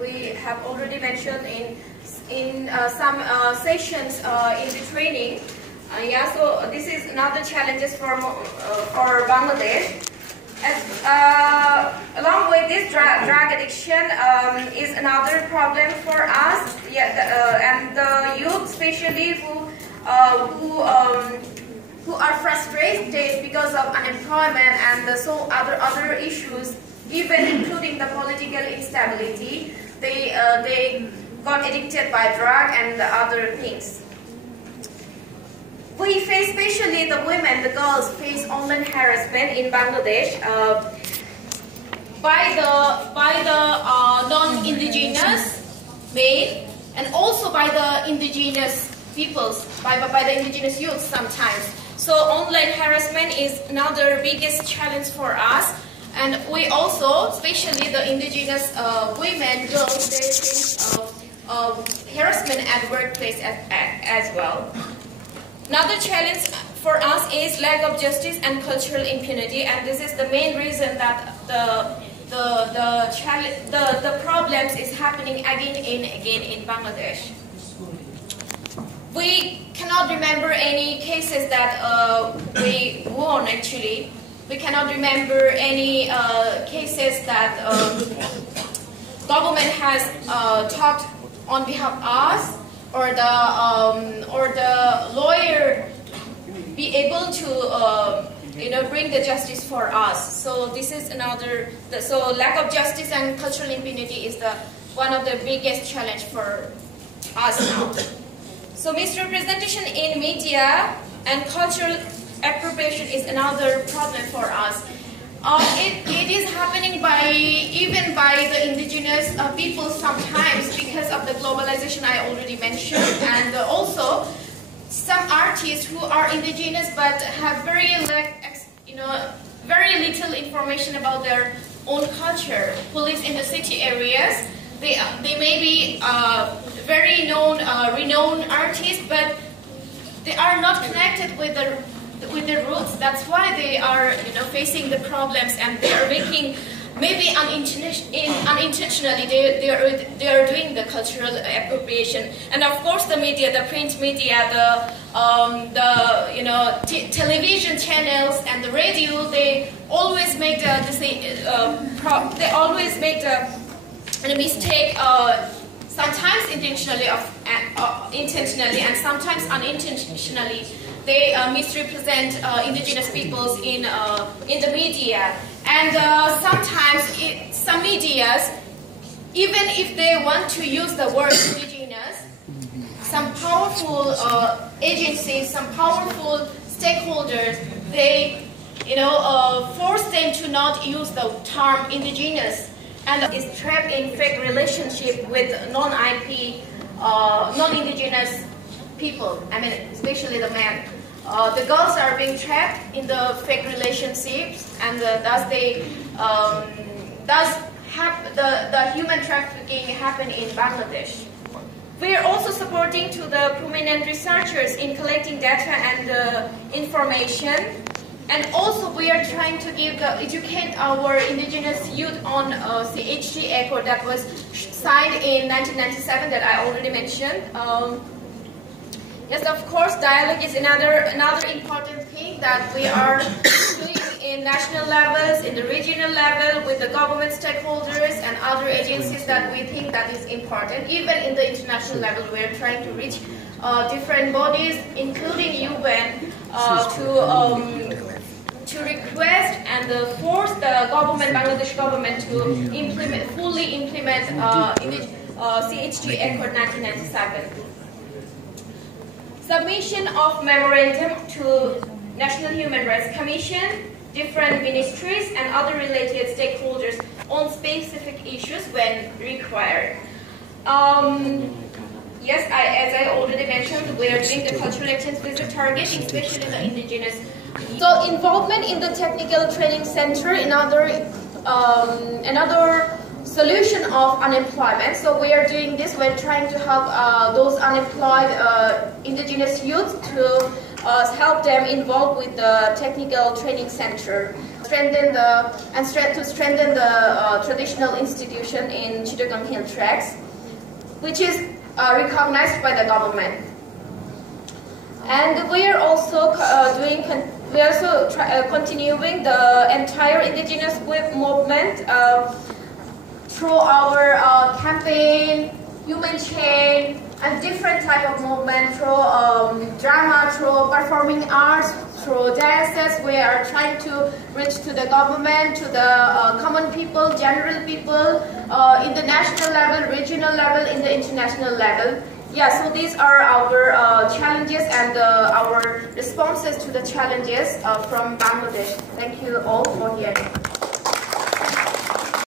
we have already mentioned in some sessions in the training. So this is another challenges for Bangladesh. Along with this, drug addiction is another problem for us. And the youth, especially who are frustrated because of unemployment and other issues, even including the political instability, they got addicted by drug and other things. We face, especially the women, the girls, face online harassment in Bangladesh by the non-indigenous male, and also by the indigenous peoples, by the indigenous youth sometimes. So online harassment is another biggest challenge for us, and we also, especially the indigenous women, girls, they face harassment at workplace as well. Another challenge for us is lack of justice and cultural impunity, and this is the main reason that the problems is happening again and again in Bangladesh. We cannot remember any cases that we won actually. We cannot remember any cases that government has talked on behalf of us, or the lawyer be able to bring the justice for us. So this is another. So lack of justice and cultural impunity is one of the biggest challenge for us now. So misrepresentation in media and cultural appropriation is another problem for us. It is happening even by the indigenous people sometimes because of the globalization I already mentioned, and also some artists who are indigenous but have very little information about their own culture, who lives in the city areas. They may be very renowned artists, but they are not connected with the roots. That's why they are facing the problems, and they are making maybe unintentionally they are doing the cultural appropriation. And of course the media, the print media, the television channels and the radio, they always make the mistake, sometimes intentionally and sometimes unintentionally. They misrepresent indigenous peoples in the media, and sometimes some medias, even if they want to use the word indigenous, some powerful agencies, some powerful stakeholders, they force them to not use the term indigenous, and is trapped in fake relationship with non-IP, non-indigenous people. I mean, especially the men. The girls are being trapped in the fake relationships, and thus the human trafficking happen in Bangladesh. We are also supporting to the prominent researchers in collecting data and information, and also we are trying to educate our indigenous youth on CHG Accord that was signed in 1997 that I already mentioned. Yes, of course, dialogue is another important thing that we are doing in national levels, in the regional level, with the government stakeholders and other agencies that we think that is important. Even in the international level, we are trying to reach different bodies, including UN, to request and force the government, Bangladesh government, to fully implement CHG Accord 1997. Submission of memorandum to National Human Rights Commission, different ministries and other related stakeholders on specific issues when required. Yes, as I already mentioned, we are doing the cultural exchange visit targeting, especially the indigenous. So involvement in the technical training center, another solution of unemployment. So we are doing this. We're trying to help those unemployed indigenous youth to help them involved with the technical training center. strengthen the traditional institution in Chittagong Hill Tracts, which is recognized by the government. And we are also continuing the entire indigenous movement through our campaign, human chain, and different type of movement through drama, through performing arts, through dances. We are trying to reach to the government, to the common people, general people, in the national level, regional level, in the international level. Yeah, so these are our challenges and our responses to the challenges from Bangladesh. Thank you all for hearing.